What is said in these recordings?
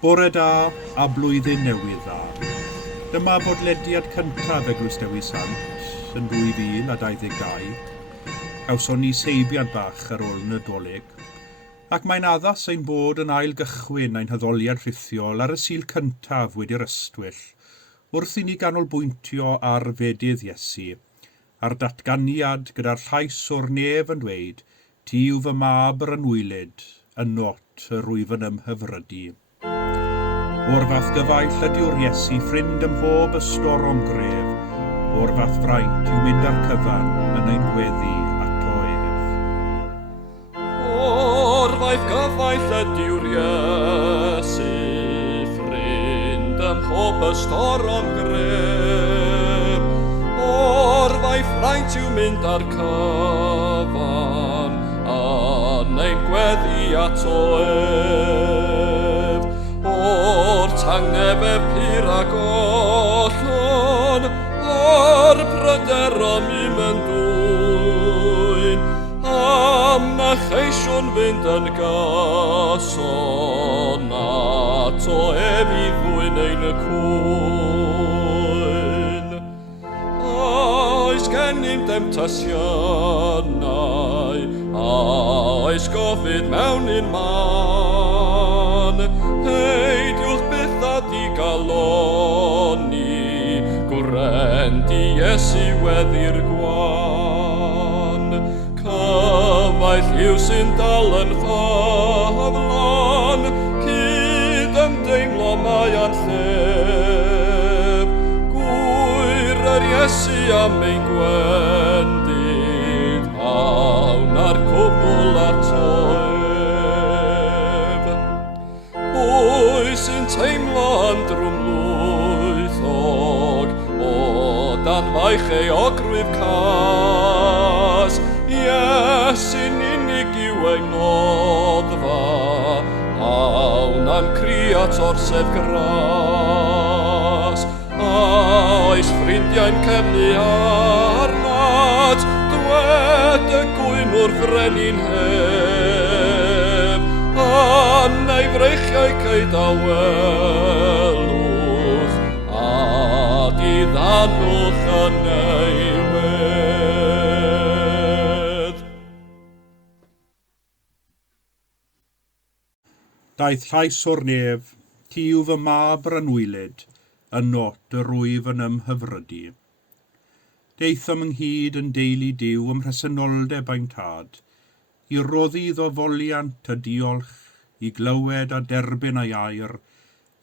Bore da a blwyddyn newydd dda. Dyma bodlediad cyntaf Eglwys Dewi Sant yn 2022. Gawson ni seibiant bach ar ôl Nadolig, ac mae'n addas ein bod yn ail gychwyn ein hyddoliad rhithiol ar y sil cyntaf wedi'r ystwyll, wrth i ni ganolbwyntio ar Bedydd Iesu, a'r datganiad gyda'r llais o'r nef yn dweud, ti yw fy mab yr anwylid, ynot y rwyf yn ymhyfrydu. O'r fath gyfaill ydyw'r Iesu ffrind ym mhob ystorom gref, o'r fath fraint yw mynd ar cyfan yn ein gweddi ato ef. O'r fath gyfaill ydyw'r Iesu ffrind ym mhob ystorom gref, o'r fath fraint yw mynd ar cyfan yn ein gweddi ato ef. O'r tangnefedd pur a gollon, o'r pryder am yn dwyn, am na cheision fynd yn gason, ato ef I ddwyn ein y cwyn. Oes gennym demtasiynau, oes gofyd mewn un man, heidiwch beth a di galoni, gwrend I Iesu weddi'r gwan. Cyfaill yw sy'n dal yn ffaflon, cyd ymdeimlo mae a'n llef. Gwir yr Iesu am ein gwendid, awn ar cwbl ato ef. Pwy sy'n teimlo yn drwmlwythog, o dan faich ei ogrwydd cas, Iesu'n unig yw ein noddfa, awn am criat orsedd gras. Oes ffrindiau'n cefnu arnad, dwed y gwyn o'r frenin heb, an ei freichiau ceid a welwch, a diddanwch yn ei wedd. Daeth llais o'r nef, ti yw fy mab yr anwylid, ynot y rwyf yn ymhyfrydu. Deithom ynghyd yn deulu Duw ym mhresynoldeb ein tad, I roddi iddo foliant y diolch, I glywed a derbyn ei air,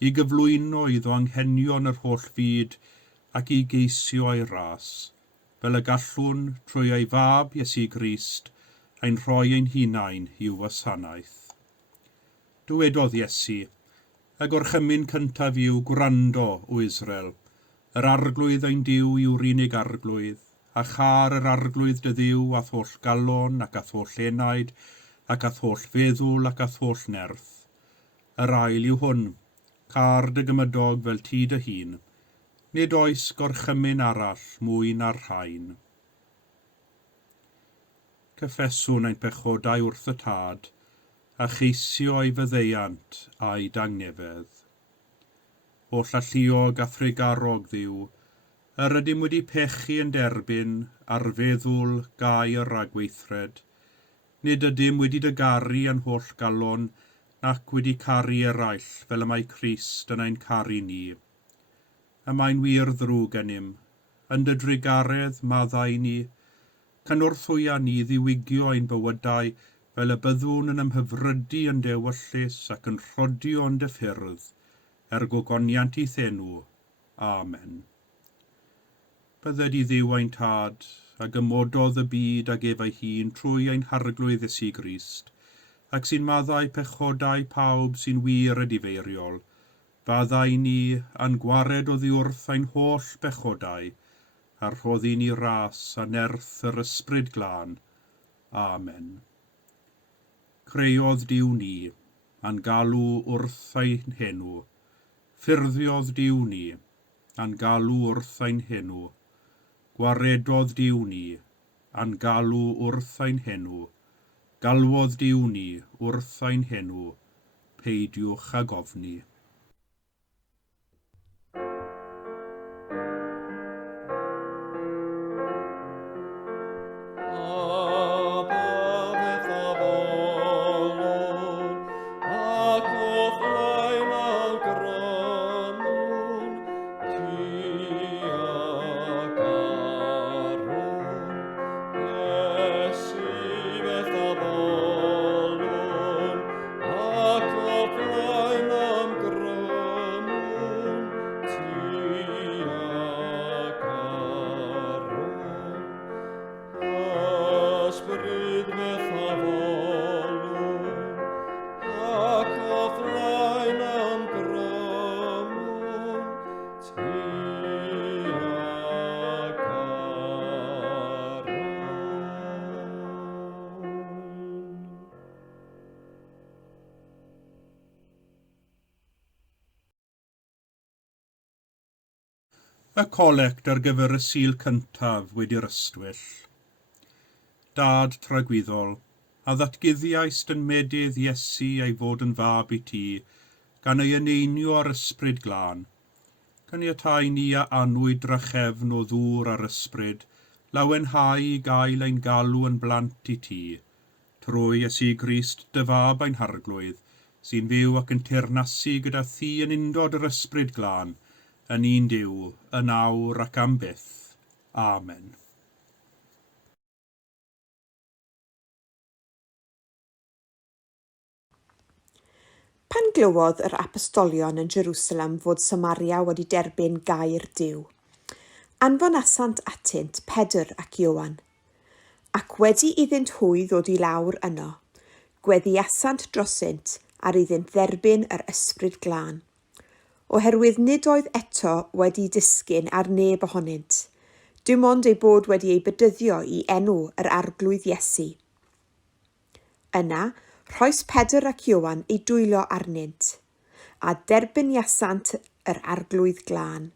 I gyflwyno iddo anghenion yr holl fyd, ac I geisio ei ras, fel y gallwn trwy ei fab Iesu Crist, ein rhoi ein hunain I Gwasanaeth. Dywedodd Iesu, y gorchymyn cyntaf yw gwrando o Israel, yr arglwydd ein Duw yw'r unig arglwydd, a char yr arglwydd dy Dduw ath holl galon ac ath holl enaid, ac ath holl feddwl ac ath holl nerth. Yr ail yw hwn, car dy gymydog fel ti dy hun, nid oes gorchymyn arall mwy na'r rhain. Cyffeswn ein pechodau wrth y tad, a cheisio ei fyddeiant a'i dangnefedd. O llalluog a thrigarog Dduw, yr ydym wedi pechu yn derbyn ar feddwl, gair a gweithred, nid ydym wedi dygaru yn holl galon nac wedi caru eraill fel y mae Crist yn ein caru ni. Y mae'n wir ddrwg gennym, yn dy drigaredd maddau ni, cynorthwya ni ddiwygio ein bywydau fel y byddwn yn ymhyfrydu yn dewyllus ac yn rhodio yn dy ffyrdd, gogoniant I thenw. Amen. Bydded I Dduw ein tad, a gymododd y byd ag ef ei hun trwy ein harglwydd Iesu Grist, ac sy'n maddau pechodau pawb sy'n wir y difeiriol, baddai ni yn gwared oddi wrth ein holl pechodau, a rhoddi ni ras a nerth yr ysbryd glân. Amen. Creodd Duw ni, a'n galw wrth ein henw, ffurfiodd Duw ni, a'n galw wrth ein henw, gwaredodd Duw ni, a'n galw wrth ein henw, galwodd Duw ni wrth ein henw, peidiwch ag ofni. Y colect ar gyfer y sil cyntaf wedi'r ystwyll. Dad tragwyddol, a ddatguddiais yn medydd Iesu ei fod yn fab i ti, gan ei eneinio ar ysbryd glân. Caniatáu ni a anwyd drachefn o ddŵr ar ysbryd, lawenhau i gael ein galw yn blant i ti, trwy Iesu Crist dy fab ein harglwydd, sy'n fyw ac yn teyrnasu gyda thi yn undod yr ysbryd glân, yn un Duw, yn awr ac am byth. Amen. Pan glywodd yr apostolion yn Jerusalem fod Samaria wedi derbyn gair Duw, anfonasant atynt Pedr ac Ioan, ac wedi iddynt hwy ddod i lawr yno, gweddiasant drosynt ar iddynt dderbyn yr ysbryd glân, oherwydd nid oedd eto wedi disgyn ar neb ohonynt, dim ond ei bod wedi ei bedyddio i enw yr arglwydd Iesu. Yna, rhoes Pedr ac Ioan ei dwylo arnynt, a derbyniasant yr arglwydd glân.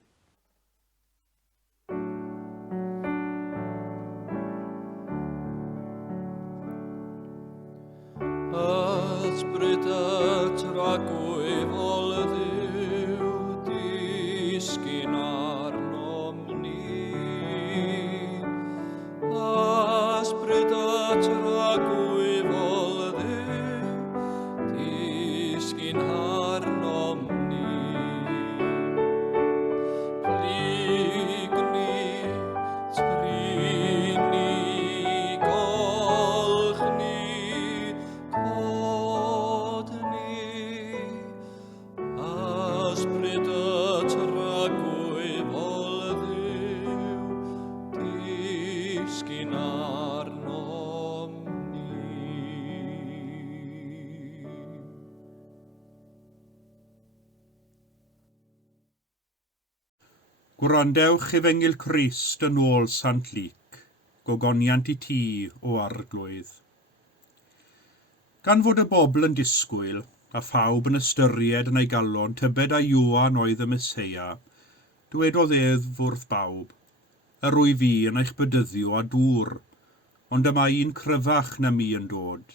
Ysbryd y tragwyddol Dduw, disgyn arnom ni. Ysbryd y tragwyddol Dduw, disgyn arnom ni. Plyg ni, trin ni, golch ni, cod ni. Ysbryd y tragwyddol Dduw, disgyn arnom ni. Gwrandewch Efengil Crist yn ôl Sant Luc, gogoniant i ti o arglwydd. Gan fod y bobl yn disgwyl, a phawb yn ystyried yn ei galon tybed a Ioan oedd y Meseia, dywedodd ef wrth bawb, yr rwy fi yn eich bedyddio a dŵr, ond yma un cryfach na mi yn dod.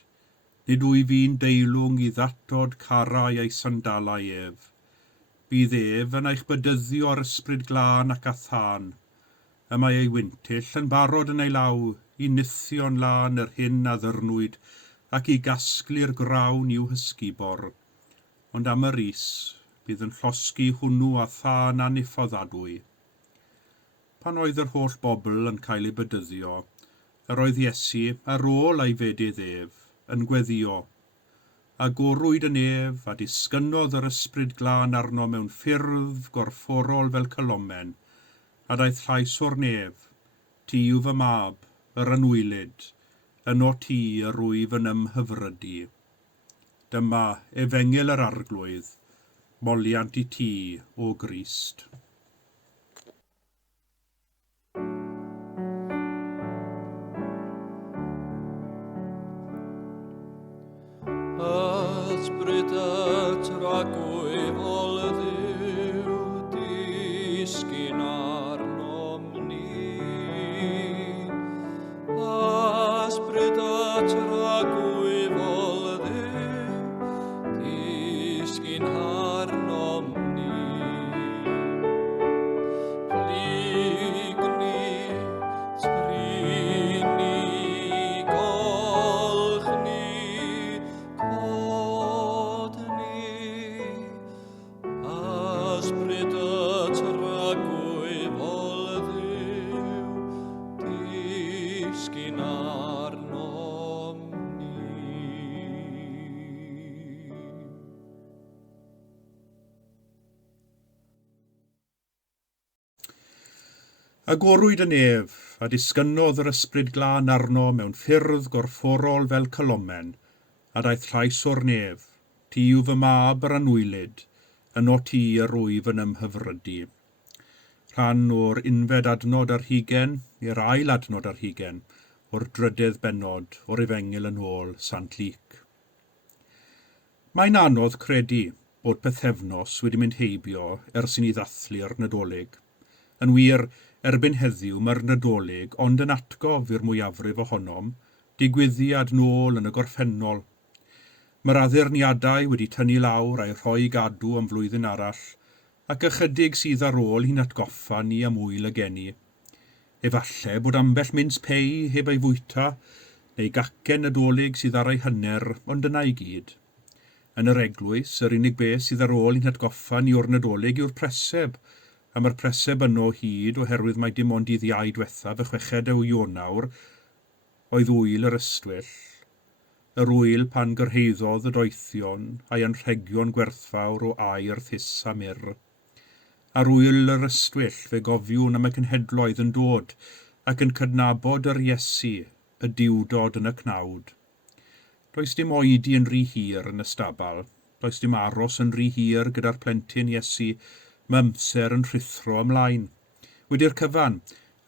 Nid wy fi'n deilwng i ddatod carau ei sandalau ef. Bydd ef yn eich bedyddio ar ysbryd glân ac a thân. Yma ei wyntyll yn barod yn ei law i nithio'n lan yr hyn a ddyrnwyd ac i gasglu'r grawn i'w hysgubor. Ond am yr is, bydd yn llosgi hwnnw a thân aniffoddadwy. Pan oedd yr holl bobl yn cael ei bedyddio, yr oedd Iesu ar ôl ei fedydd ef yn gweddio, a gorwyd yn ef a disgynnodd yr ysbryd glân arno mewn ffyrdd gorfforol fel cylomen, a daeth llais o'r nef, ti yw fy mab, yr anwylyd, yno ti y rwyf yn ymhyfrydu. Dyma efengil yr arglwydd, moliant i ti o Grist. Ysbryd y tragwyddol Dduw, disgyn arnom ni. Ysbryd y tragwyddol Dduw, disgyn arnom ni. Plyg ni, trin ni, golch ni, cod ni. Ysbryd y tragwyddol Dduw, disgyn arnom ni. Agorwyd yn ef, a disgynnodd yr ysbryd glân arno mewn ffyrdd gorfforol fel cylomen, a daeth llais o'r nef, ti yw fy mab yr anwylyd, yno ti y rwyf yn ymhyfrydu. Rhan o'r unfed adnod ar 20 i'r ail adnod ar 20 o'r drydydd bennod o'r Efengil yn ôl Sant Luc. Mae'n anodd credu bod pythefnos wedi mynd heibio ers i ni ddathlu'r Nadolig, Yn wir, erbyn heddiw mae'r Nadolig ond yn atgof i'r mwyafrif ohonom, digwyddiad nôl yn y gorffennol. Mae'r addurniadau wedi tynnu lawr a'i rhoi gadw am flwyddyn arall, ac ychydig sydd ar ôl hi'n atgoffa ni am wyl y geni. Efallai bod ambell mins pei heb ei fwyta, neu gacen Nadolig sydd ar ei hyner, ond yna i gyd. Yn yr Eglwys, yr unig beth sydd ar ôl i'n hatgoffa ni o'r Nadolig yw'r preseb, a mae'r preseb yno hyd oherwydd mae dim ond i ddiau diwethaf y 6 o Ionawr oedd wyl yr ystwyll, yr wyl pan gyrhaeddodd y doethion a'i anrhegion gwerthfawr o air thys a myr. Ar wyl yr ystwyll fe gofiwn am y cenhedloedd yn dod ac yn cydnabod yr Iesu, y diwdod yn y cnawd. Does dim oedi yn rhy hir yn y stabal, does dim aros yn rhy hir gyda'r plentyn Iesu, mae amser yn rhuthro ymlaen. Wedi'r cyfan,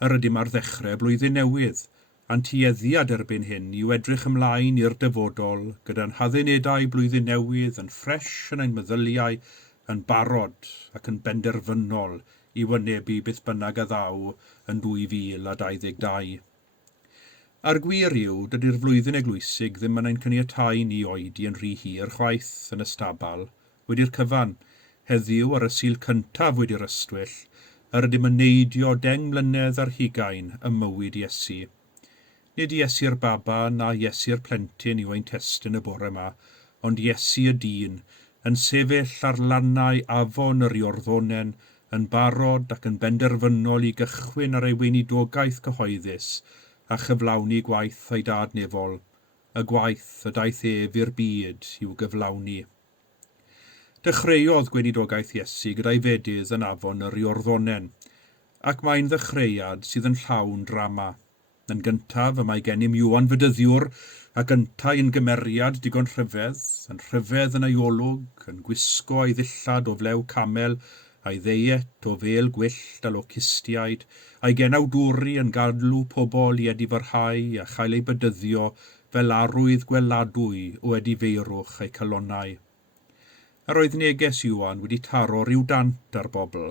yr ydym ar ddechrau blwyddyn newydd, a'n tueddiad erbyn hyn yw edrych ymlaen i'r dyfodol gyda'n haddunedau blwyddyn newydd yn ffres yn ein meddyliau, yn barod ac yn benderfynol i wynebu beth bynnag a ddaw yn 2022. A'r gwir yw, dydy'r flwyddyn eglwysig ddim yn ein caniatáu ni oedi yn rhy hir chwaith yn y stabal. Wedi'r cyfan, heddiw ar y sul cyntaf wedi'r ystwyll, yr ydym yn neidio 10 mlynedd ar hugain y mywyd Iesu. Nid Iesu'r baba na Iesu'r plentyn yw ein testyn y bore yma, ond Iesu y dyn, yn sefyll ar lannau afon yr Iorddonen, yn barod ac yn benderfynol i gychwyn ar ei weinidogaeth cyhoeddus, a chyflawni gwaith ei dad nefol, y gwaith y daeth ef i'r byd i'w gyflawni. Dechreuodd gweinidogaeth Iesu gyda'i Bedydd yn afon yr Iorddonen, ac mae'n ddechreuad sydd yn llawn drama. Yn gyntaf y mae gennym Iwan Fedyddiwr ac yntau yn gymeriad digon rhyfedd yn ei olwg, yn gwisgo ei ddillad o flew camel, a'i ddeiet o fel gwyllt a locustiaid, a'i genawdwri yn gadw pobl i edifyrhau a chael ei bedyddio fel arwydd gweladwy o edifeirwch eu calonnau. Yr oedd neges Iwan wedi taro ryw dant ar bobl,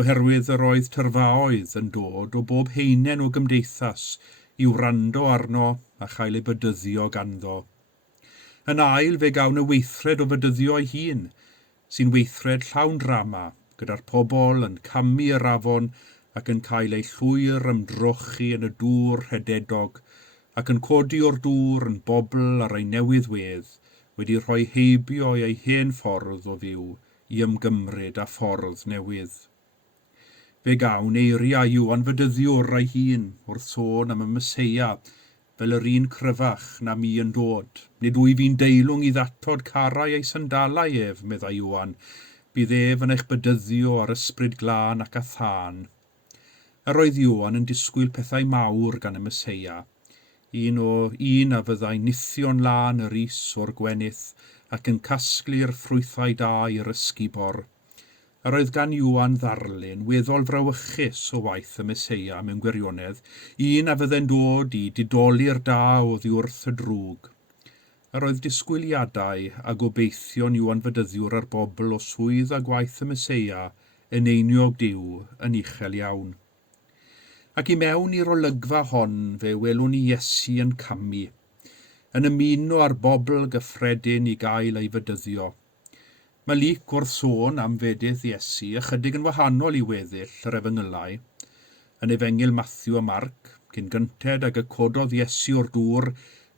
oherwydd yr oedd tyrfaoedd yn dod o bob heinen o gymdeithas i'w wrando arno a chael ei bedyddio ganddo. Yn ail fe gawn y weithred o fedyddio ei hun, sy'n weithred llawn drama, gyda'r pobl yn camu yr afon ac yn cael ei llwyr ymdrochi yn y dŵr rhededog ac yn codi o'r dŵr yn bobl ar ei newyddwedd wedi rhoi heibio ei hen ffordd o fyw i ymgymryd â ffordd newydd. Fe gawn eiriau Iwan Fedyddiwr ei hun wrth sôn am y Meseia fel yr un cryfach na mi yn dod. Nid wyf fi'n deilwng i ddatod carau ei sandalau ef, meddai Iwan, bydd ef yn eich bedyddio ar ysbryd glân ac a thân. Yr oedd Iwan yn disgwyl pethau mawr gan y Meseia, un a fyddai nithio'n lân yr is o'r gwenith ac yn casglu'r ffrwythau da i'r ysgubor. Yr oedd gan Iwan ddarlun weddol frawychus o waith y Meseia mewn gwirionedd, un a fydde'n dod i didoli'r da oddi wrth y drwg. Yr oedd disgwyliadau a gobeithio'n Iwan Fedyddiwr ar bobl o swydd a gwaith y Meseia yn einiog Duw yn uchel iawn. Ac i mewn i'r olygfa hon fe welwn ni Iesu yn camu, yn ymuno ar bobl gyffredin i gael ei fedyddio. Mae Luc wrth sôn am fedydd Iesu ychydig yn wahanol i weddill yr Efengylau. Yn Efengyl Mathew a Marc, cyn gynted ag y cododd Iesu o'r dŵr,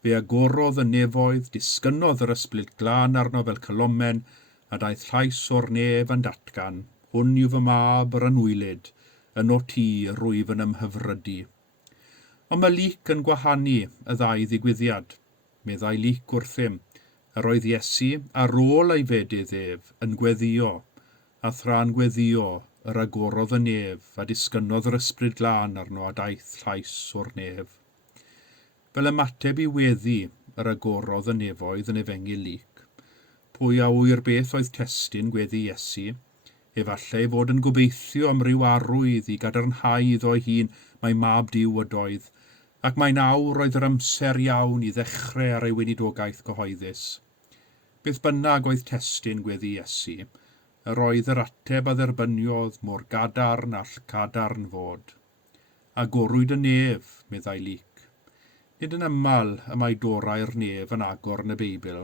fe agorodd y nefoedd, disgynnodd yr ysbryd glân arno fel cylomen, a daeth llais o'r nef yn datgan, hwn yw fy mab yr anwylid, yn o ti rwyf yn ymhyfrydu. Ond mae Luc yn gwahanu y ddau ddigwyddiad, meddai Luc wrthym, yr oedd Iesu ar ôl ei fedydd ef yn gweddio, a thra'n gweddio yr agorodd y nef a disgynnodd yr ysbryd glân arno a daeth llais o'r nef. Fel ymateb i weddi yr agorodd y nefoedd yn Efengyl Luc. Pwy a wyr beth oedd testyn gweddi Iesu, efallai fod yn gobeithio am ryw arwydd i gadarnhau iddo'i hun mae mab Duw ydoedd, ac mae nawr oedd yr amser iawn i ddechrau ar ei weinidogaeth cyhoeddus. Beth bynnag oedd testyn gweddi Iesu, Yr oedd yr ateb a dderbyniodd mor gadarn all cadarn fod. A gorwyd y nef, meddai Luc. Nid yn aml y mae dorau'r nef yn agor yn y Beibl.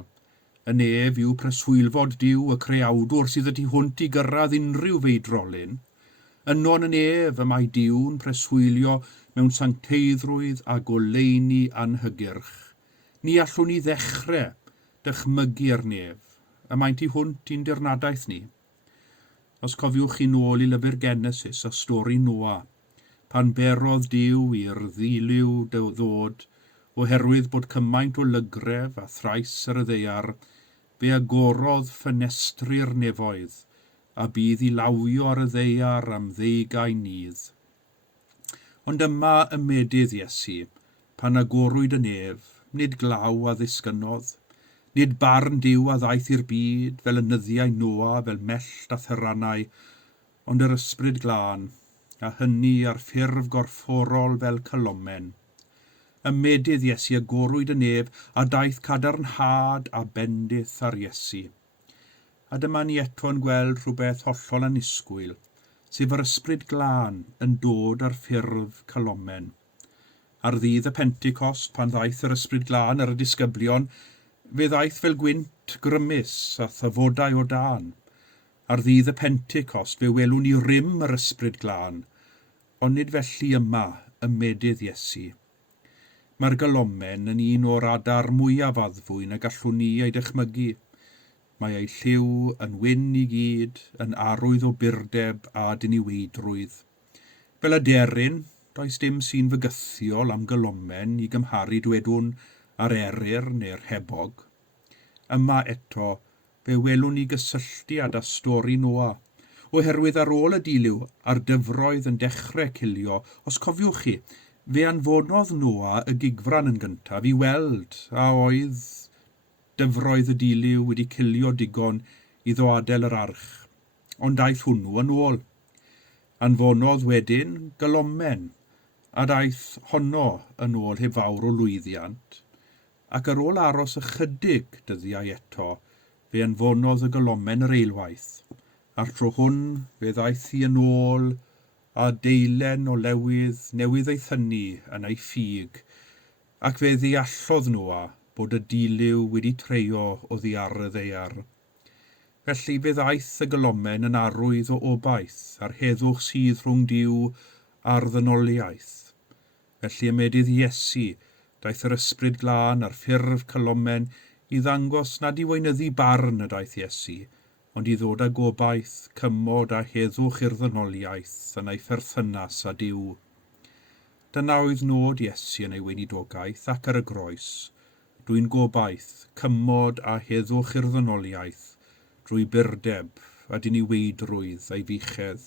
Y nef yw preswylfod Duw y creawdwr sydd ydy hwnt i gyrraedd unrhyw feidrolyn. Yno yn y nef y mae Duw'n preswylio mewn sancteiddrwydd a goleuni anhygyrch. Ni allwn ni ddechrau dychmygu'r nef, y maent i hwnt i'n dirnadaeth ni. Os cofiwch chi nôl i lyfr Genesis a stori Noa, pan berodd Duw i'r ddilyw ddod, oherwydd bod cymaint o lygref a thrais ar y ddeiar, fe agorodd ffenestru'r nefoedd, a bydd i lawio ar y ddeiar am 20 nydd. Ond yma ymedydd Iesu, pan agorwyd y nef, nid glaw a ddisgynodd, nid barn Duw a ddaeth i'r byd fel y nyddiau Noa fel mellt a therannau, ond yr ysbryd glân, a hynny ar ffurf gorfforol fel cylomen. Ymedydd Iesu agorwyd y nef a daeth cadarnhad a bendith ar Iesu. A dyma ni eto'n gweld rhywbeth hollol anisgwyl, sef yr ysbryd glân yn dod ar ffurf cylomen. Ar ddydd y Pentecost, pan ddaeth yr ysbryd glân ar y disgyblion, fe ddaeth fel gwynt grymus a thyfodau o dan. Ar ddydd y Pentecost, fe welwn ni rym yr ysbryd glân, ond nid felly yma ymedydd Iesu. Mae'r gylomen yn un o'r adar mwyaf addfwy na gallwn ni ei dychmygu. Mae ei lliw yn wyn i gyd, yn arwydd o burdeb a diniweidrwydd. Fel y deryn, does dim sy'n fygythiol am gylomen i gymharu dwedwn ar eryr neu'r hebog. Yma eto, fe welwn ni gysylltiad â stori Noa, oherwydd ar ôl y dilyw a'r dyfroedd yn dechrau cilio, os cofiwch chi, fe anfonodd Noa y gigfran yn gyntaf i weld a oedd dyfroedd y dilyw wedi cilio digon iddo adael yr arch, ond daeth hwnnw yn ôl. Anfonodd wedyn gylomen, a daeth honno yn ôl heb fawr o lwyddiant, ac ar ôl aros ychydig dyddiau eto, fe anfonodd y gylomen yr eilwaith, a'r tro hwn fe ddaeth hi yn ôl a deilen o lewydd newydd ei thynnu yn ei ffug, ac fe ddeallodd Noa bod y dilyw wedi treio oddi ar y ddeiar. Felly fe ddaeth y gylomen yn arwydd o obaith a'r heddwch sydd rhwng Duw a'r ddynoliaeth. Felly ymedydd Iesu, daeth yr ysbryd glân a'r ffurf cylomen i ddangos nad i weinyddu barn y daeth Iesu, ond i ddod â gobaith, cymod a heddwch i'r ddynoliaeth yn ei pherthynas â Duw. Dyna oedd nod Iesu yn ei weinidogaeth ac ar y groes. Dwi'n gobaith, cymod a heddwch i'r ddynoliaeth, drwy burdeb a diniweidrwydd ei fichedd.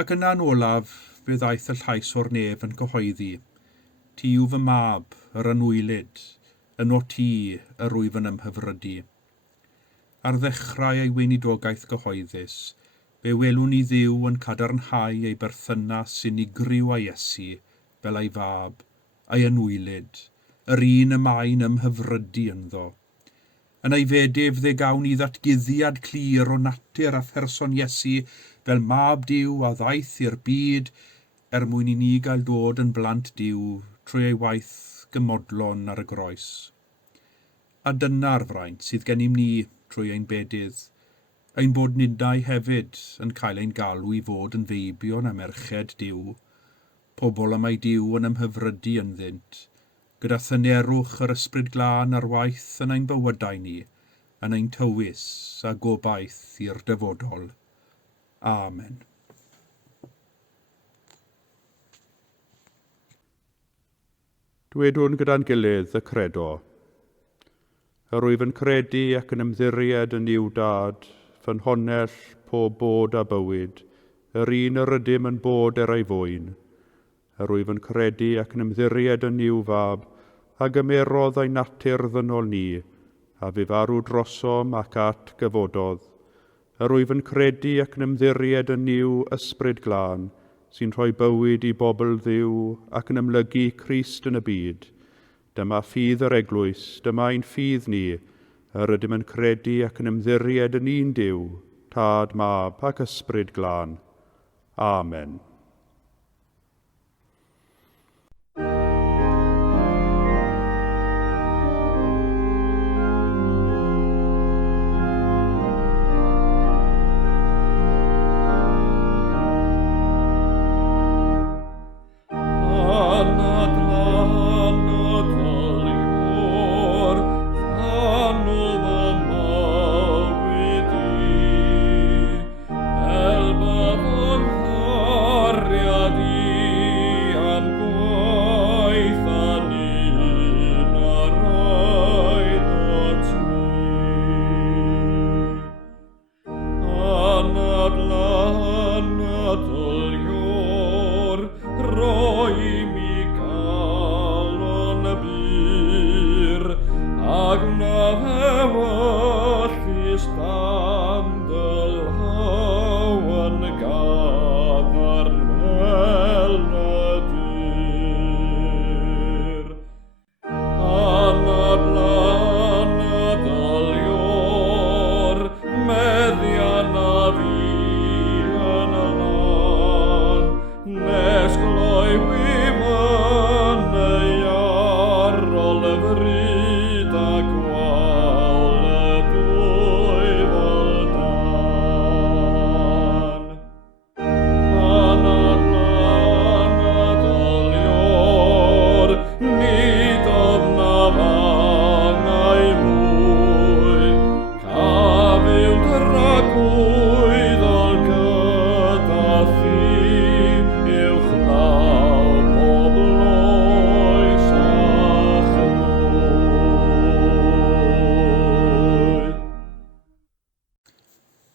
Ac yna'n olaf, fe ddaeth y llais o'r nef yn cyhoeddi. Ti yw fy mab, yr anwylid, yno ti, yr wyf yn ymhyfrydu. Ar ddechrau ei weinidogaeth gyhoeddus, fe welwn ni Dduw yn cadarnhau ei berthynas unigryw â Iesu fel ei fab, ei anwylid, yr un y mae'n ymhyfrydu ynddo. Yn ei fedif fe gawn ni ddatguddiad clir o natur a pherson Iesu fel mab Duw a ddaeth i'r byd mwyn i ni gael dod yn blant Duw trwy ei waith gymodlon ar y groes. A dyna'r fraint sydd gennym ni trwy ein bedydd, ein bod nidau hefyd yn cael ein galw i fod yn feibion a merched Duw, pobl am ei Duw yn ymhyfrydu ynddynt, gyda thynerwch yr ysbryd glân ar waith yn ein bywydau ni, yn ein tywys a gobaith i'r dyfodol. Amen. Dwedwn gyda'n gilydd y credo. Yr wyf yn credu ac yn ymddiried yn i'w dad, fy nhonell pob bod a bywyd, yr un yr ydym yn bod ei fwyn. Yr wyf yn credu ac yn ymddiried yn i'w fab, a gymerodd ei natur ddynol ni, a fe farw drosom ac at gyfododd. Yr wyf yn credu ac yn ymddiried yn i'w ysbryd glân, sy'n rhoi bywyd i bobl Dduw ac yn ymlygu Crist yn y byd. Dyma ffydd yr Eglwys, dyma ein ffydd ni, Yr ydym yn credu ac yn ymddiried yn un Duw, Tad, Mab ac Ysbryd Glân. Amen.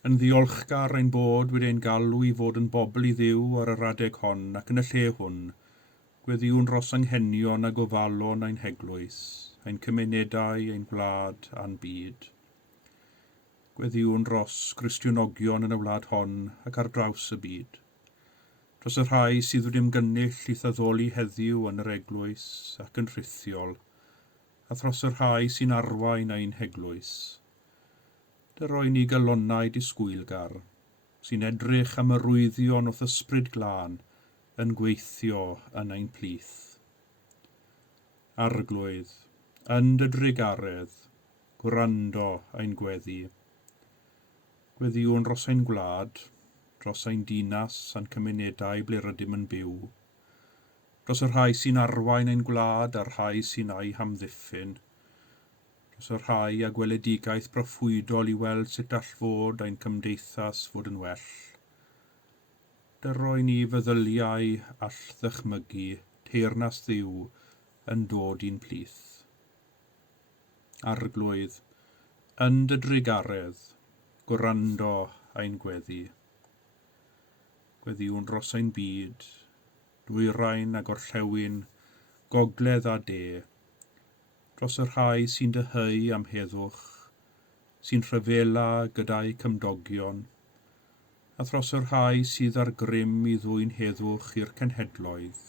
Yn ddiolchgar ein bod wedi'n galw i fod yn bobl i Dduw ar yr adeg hon ac yn y lle hwn, gweddiwn dros anghenion a gofalon ein heglwys, ein cymunedau, ein gwlad a'n byd. Gweddiwn dros Gristionogion yn y wlad hon ac ar draws y byd. Dros y rhai sydd wedi ymgynnull i thaddoli heddiw yn yr eglwys ac yn rhithiol, a thros y rhai sy'n arwain ein heglwys. Dy roi ni galonnau disgwylgar, sy'n edrych am arwyddion wrth ysbryd glân yn gweithio yn ein plith. Arglwydd, yn dy drigaredd, gwrando ein gweddi. Gweddiwn dros ein gwlad, dros ein dinas a'n cymunedau ble rydym yn byw, dros y rhai sy'n arwain ein gwlad a'r rhai sy'n ei hamddiffyn, dros y rhai a gweledigaeth proffwydol i weld sut all fod ein cymdeithas fod yn well. Dy roi ni feddyliau all ddychmygu teyrnas Dduw yn dod i'n plith. Arglwydd, yn dy drigaredd, gwrando ein gweddi. Gweddiwn dros ein byd, dwyrain a gorllewin, gogledd a de, dros y rhai sy'n dyheu am heddwch, sy'n rhyfela gyda'i cymdogion, a thros y rhai sydd ar grym i ddwy'n heddwch i'r cenhedloedd.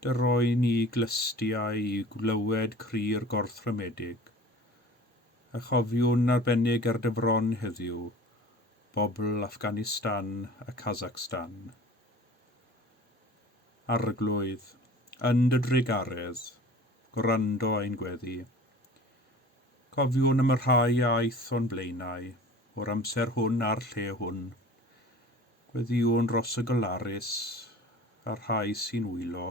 Dy roi ni glystiau i glywed cry'r gorthrymedig, a chofiwn arbennig ar dyfron heddiw, bobl Affganistan a Kazakhstan. Arglwydd, yn dy drigaredd, gwrando ein gweddi. Cofiwn am y rhai aeth o'n blaenau, o'r amser hwn a'r lle hwn. Gweddiwn dros y golarus, a'r rhai sy'n wylo.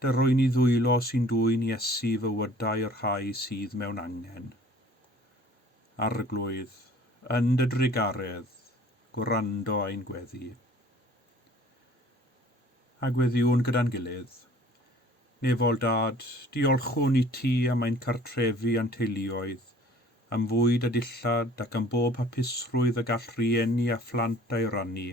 Dy roi ni ddwylo sy'n dwy'n Iesu fywydau yr rhai sydd mewn angen. Arglwydd, yn dy drigaredd, gwrando ein gweddi. A gweddiwn gyda'n gilydd. Nefol Dad, diolchwn i ti am ein cartrefi a'n teuluoedd, am fwyd a dillad ac am bob hapusrwydd y gall rieni a phlant a'i rannu.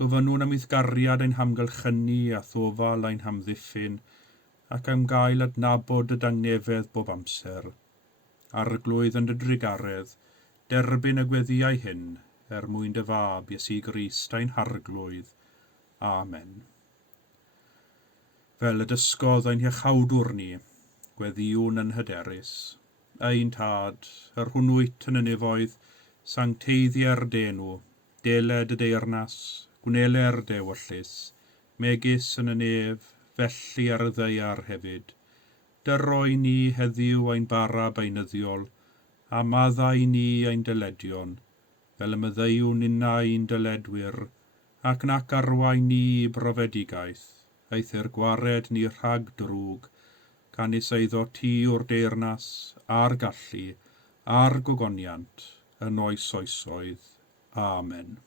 Gofynnwn am weithgariad ein hamgylchynu a thofal ein hamddiffyn, ac am gael adnabod y dangnefedd bob amser. Arglwydd yn dy drigaredd, derbyn y gweddiau hyn, mwyn dy fab Iesu Grist ein harglwydd. Amen. Fel y dysgodd ein hiechawdwr ni, gweddiwn yn hyderus. ein tad, yr hwnnwyt yn y nefoedd, sancteiddiau'r denw, deled y deyrnas, gwneler dewyllus, megis yn y nef, felly ar y ddeiar hefyd. Dyroi ni heddiw ein bara beinyddiol, a maddau ni ein dyledion, fel y myddeiwn unna ein dyledwyr, ac nac arwain ni i brofedigaeth, eithir gwared ni rhag drwg, canis eiddo ti o'r deyrnas, a'r gallu, a'r gogoniant, yn oes oesoedd. Amen.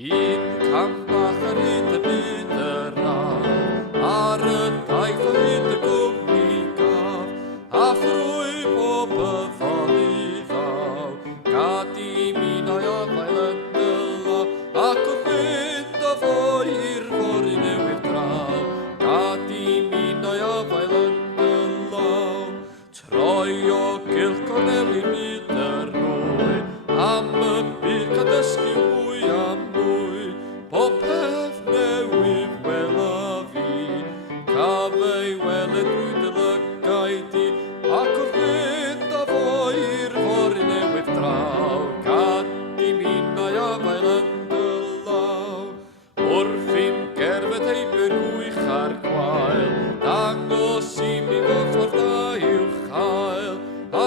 Un cam bach ar hyd y byd yr ar y daith o hyd y gwmni gaf, a ffrwy bob y ddoli ddaw, gad i minau o fael yn dyla, ac wrth fynd o fo i'r fori newydd draw, gad i minau o fael yn dylaw. Troi o gylch cornel i'r byd yr nwy, am y byd cael dysgu mwy am mwy, popeth newydd wela fi, caf ei welen drwy dylygau di, ac wrth fynd o fo i'r fori newydd draw, gad i minau a fael yn dylaw. Wrth i'n gerfed heibio'r gwych ar gwael, dangos i mi fod ffordd da i'w chael,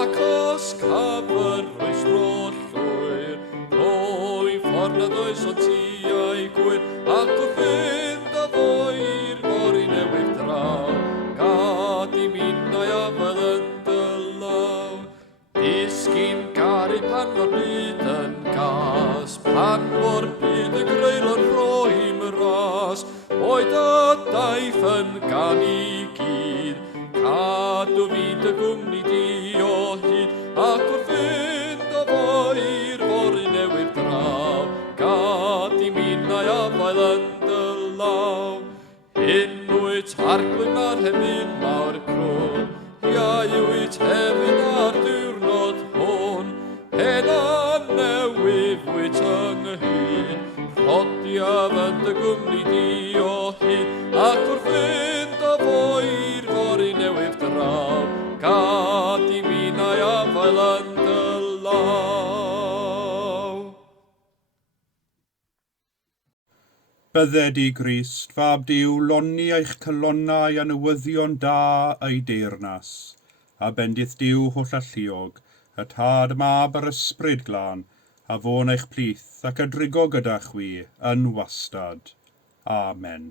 ac os cafr oes dro'r llwyr, rwy'n ffordd nad oes o ti a'i gwir, ac wrth fynd o fo i'r fori newydd draw, gad i minau a fael yn dylaw. Disgyn garu pan fo'r byd yn gas, pan fo'r byd yn greulon rhoi'n ras, oed y daith yn gan i gyd, cadw fi dy gwmni di o hyd, ac wrth fynd o fo i'r fori newydd draw, gad i minau a fael yn dylaw. Unwyd arglwydd na'r hefyd mawr crwn, iaiwyd hefyd ar diwrnod hwn, hen a newydd wyt ynghyd, rhodiaf yn dy gwmni di o hyd, ac wrth fynd o fo i'r fori newydd draw, gad i minau a fael yn dylaw. Bydded i Crist, fab Duw, lonni eich cylonnau a newyddion da ei deyrnas, a bendith Duw holl alluog, y tad mab yr ysbryd glân, a fôn eich plith ac ydrigo gyda chwi yn wastad. Amen.